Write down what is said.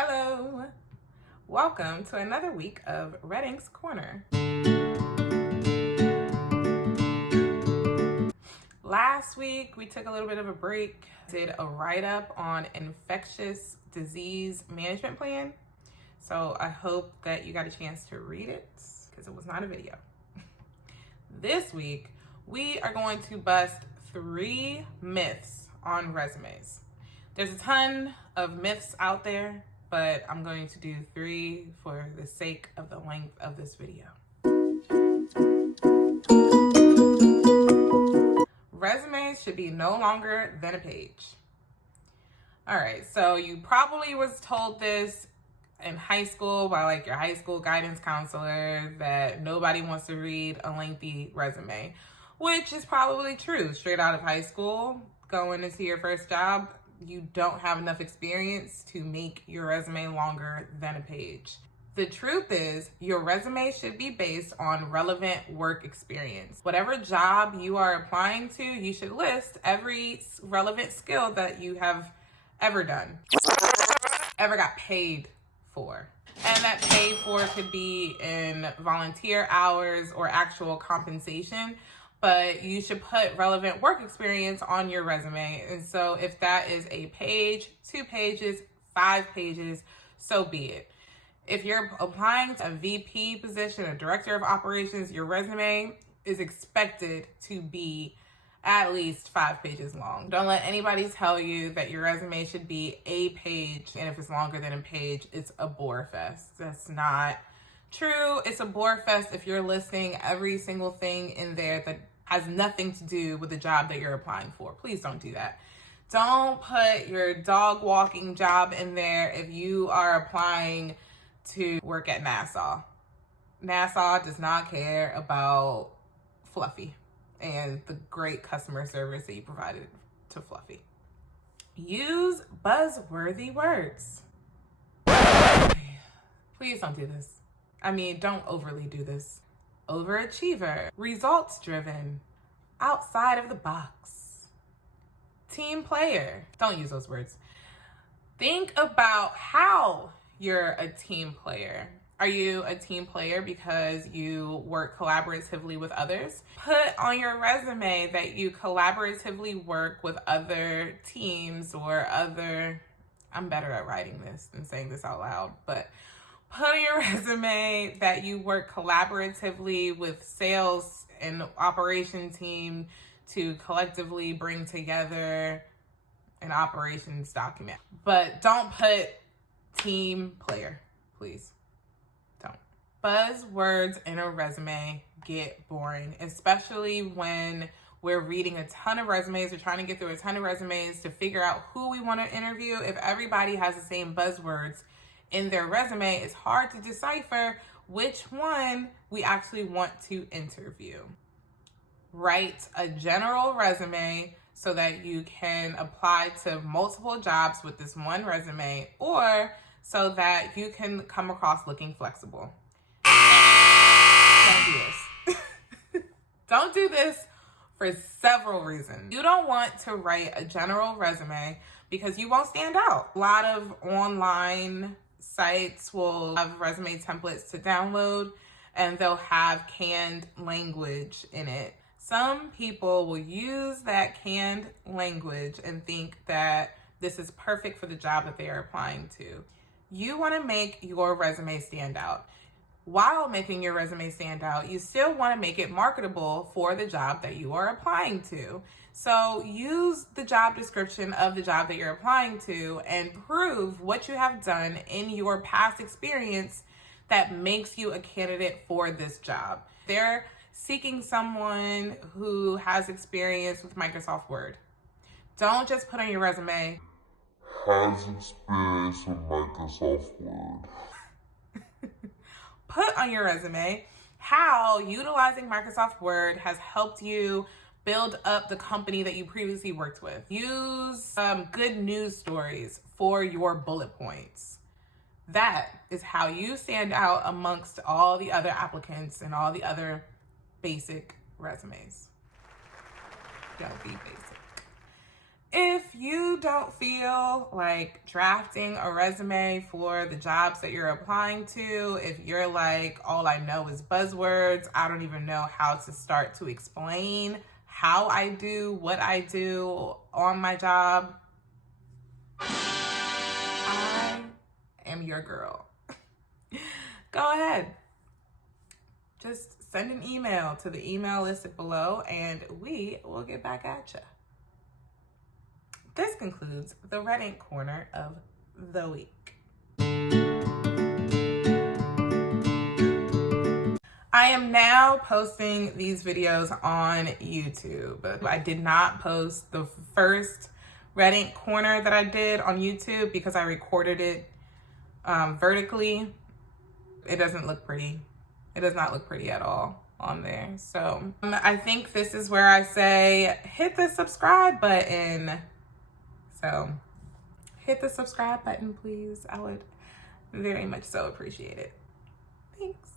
Hello, welcome to another week of Red Ink's Corner. Last week we took a little bit of a break, did a write-up on infectious disease management plan. So I hope that you got a chance to read it because it was not a video. This week we are going to bust 3 myths on resumes. There's a ton of myths out there, but I'm going to do 3 for the sake of the length of this video. Resumes should be no longer than a page. All right, so you probably was told this in high school by like your high school guidance counselor that nobody wants to read a lengthy resume, which is probably true. Straight out of high school, going into your first job, you don't have enough experience to make your resume longer than a page. The truth is, your resume should be based on relevant work experience. Whatever job you are applying to, you should list every relevant skill that you have ever done, ever got paid for. And that paid for could be in volunteer hours or actual compensation, but you should put relevant work experience on your resume. And so if that is a page, 2 pages, 5 pages, so be it. If you're applying to a VP position, a director of operations, your resume is expected to be at least 5 pages long. Don't let anybody tell you that your resume should be a page, and if it's longer than a page, it's a bore fest. That's not true. It's a bore fest if you're listing every single thing in there that has nothing to do with the job that you're applying for. Please don't do that. Don't put your dog walking job in there if you are applying to work at Nassau. Nassau does not care about Fluffy and the great customer service that you provided to Fluffy. Use buzzworthy words. Please don't do this. I mean, don't overly do this. Overachiever, results driven, outside of the box, team player. Don't use those words. Think about how you're a team player. Are you a team player because you work collaboratively with others? Put on your resume that you collaboratively work with other teams or other, I'm better at writing this than saying this out loud, but put on your resume that you work collaboratively with sales and operation team to collectively bring together an operations document. But don't put team player, please. Don't. Buzzwords in a resume get boring, especially when we're reading a ton of resumes. We're trying to get through a ton of resumes to figure out who we want to interview. If everybody has the same buzzwords in their resume, it's hard to decipher which one we actually want to interview. Write a general resume so that you can apply to multiple jobs with this one resume, or so that you can come across looking flexible. Don't do this. Don't do this for several reasons. You don't want to write a general resume because you won't stand out. A lot of online sites will have resume templates to download and they'll have canned language in it. Some people will use that canned language and think that this is perfect for the job that they are applying to. You want to make your resume stand out. While making your resume stand out, you still want to make it marketable for the job that you are applying to. So use the job description of the job that you're applying to and prove what you have done in your past experience that makes you a candidate for this job. They're seeking someone who has experience with Microsoft Word. Don't just put on your resume, has experience with Microsoft Word. Put on your resume how utilizing Microsoft Word has helped you build up the company that you previously worked with. Use good news stories for your bullet points. That is how you stand out amongst all the other applicants and all the other basic resumes. Don't be basic. If you don't feel like drafting a resume for the jobs that you're applying to, if you're like, all I know is buzzwords, I don't even know how to start to explain how I do what I do on my job, I am your girl. Go ahead. Just send an email to the email listed below and we will get back at you. This concludes the Red Ink Corner of the week. I am now posting these videos on YouTube. I did not post the first Red Ink Corner that I did on YouTube because I recorded it vertically. It doesn't look pretty. It does not look pretty at all on there. So I think this is where I say hit the subscribe button. So hit the subscribe button, please. I would very much so appreciate it. Thanks.